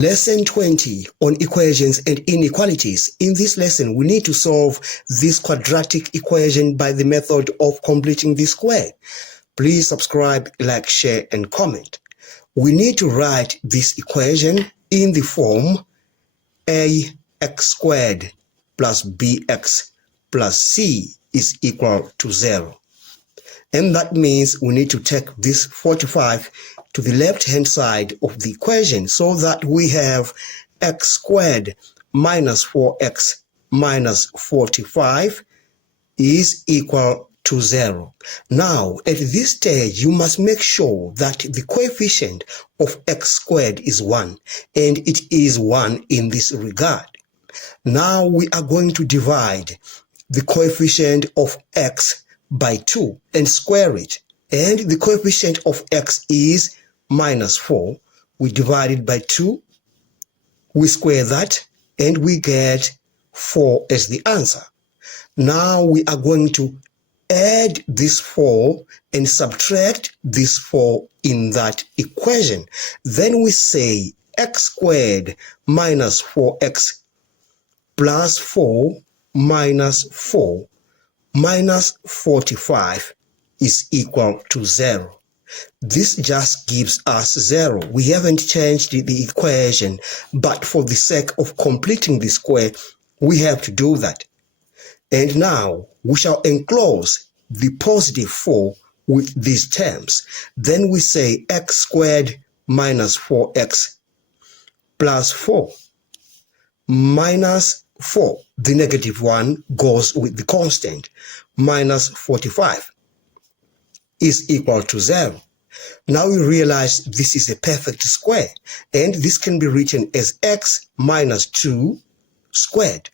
Lesson 20 on equations and inequalities. In this lesson, we need to solve this quadratic equation by the method of completing the square. Please subscribe, like, share, and comment. We need to write this equation in the form ax squared plus bx plus c is equal to 0. And that means we need to take this 45 to the left-hand side of the equation so that we have x squared minus 4x minus 45 is equal to 0. Now, at this stage, you must make sure that the coefficient of x squared is 1, and it is 1 in this regard. Now, we are going to divide the coefficient of x by 2 and square it. And the coefficient of x is minus 4. We divide it by 2. We square that and we get 4 as the answer. Now we are going to add this 4 and subtract this 4 in that equation. Then we say x squared minus 4x plus 4 minus 4 minus 45 is equal to 0. This just gives us 0. We haven't changed the equation, but for the sake of completing the square, we have to do that. And now we shall enclose the positive 4 with these terms. Then we say x squared minus 4x plus 4 minus 4, the negative 1 goes with the constant, minus 45 is equal to 0. Now we realize this is a perfect square, and this can be written as x minus 2 squared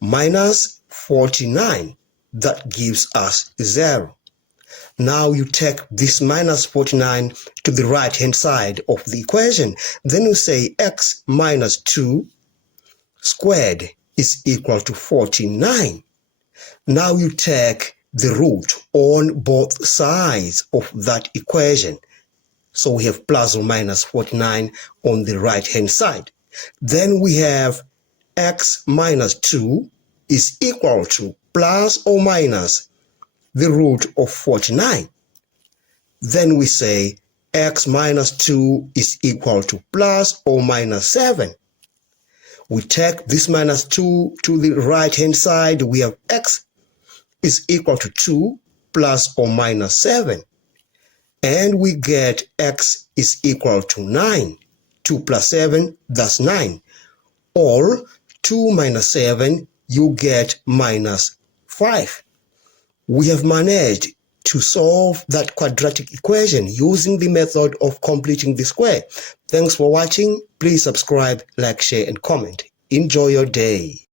minus 49. That gives us 0. Now you take this minus 49 to the right-hand side of the equation. Then you say x minus 2 squared is equal to 49. Now you take the root on both sides of that equation. So we have plus or minus 49 on the right-hand side. Then we have x minus 2 is equal to plus or minus the root of 49. Then we say x minus 2 is equal to plus or minus 7. We take this minus 2 to the right-hand side. We have x is equal to 2 plus or minus 7. And we get x is equal to 9. 2 plus 7, that's 9. Or 2 minus 7, you get minus 5. We have managed to solve that quadratic equation using the method of completing the square. Thanks for watching. Please subscribe, like, share, and comment. Enjoy your day.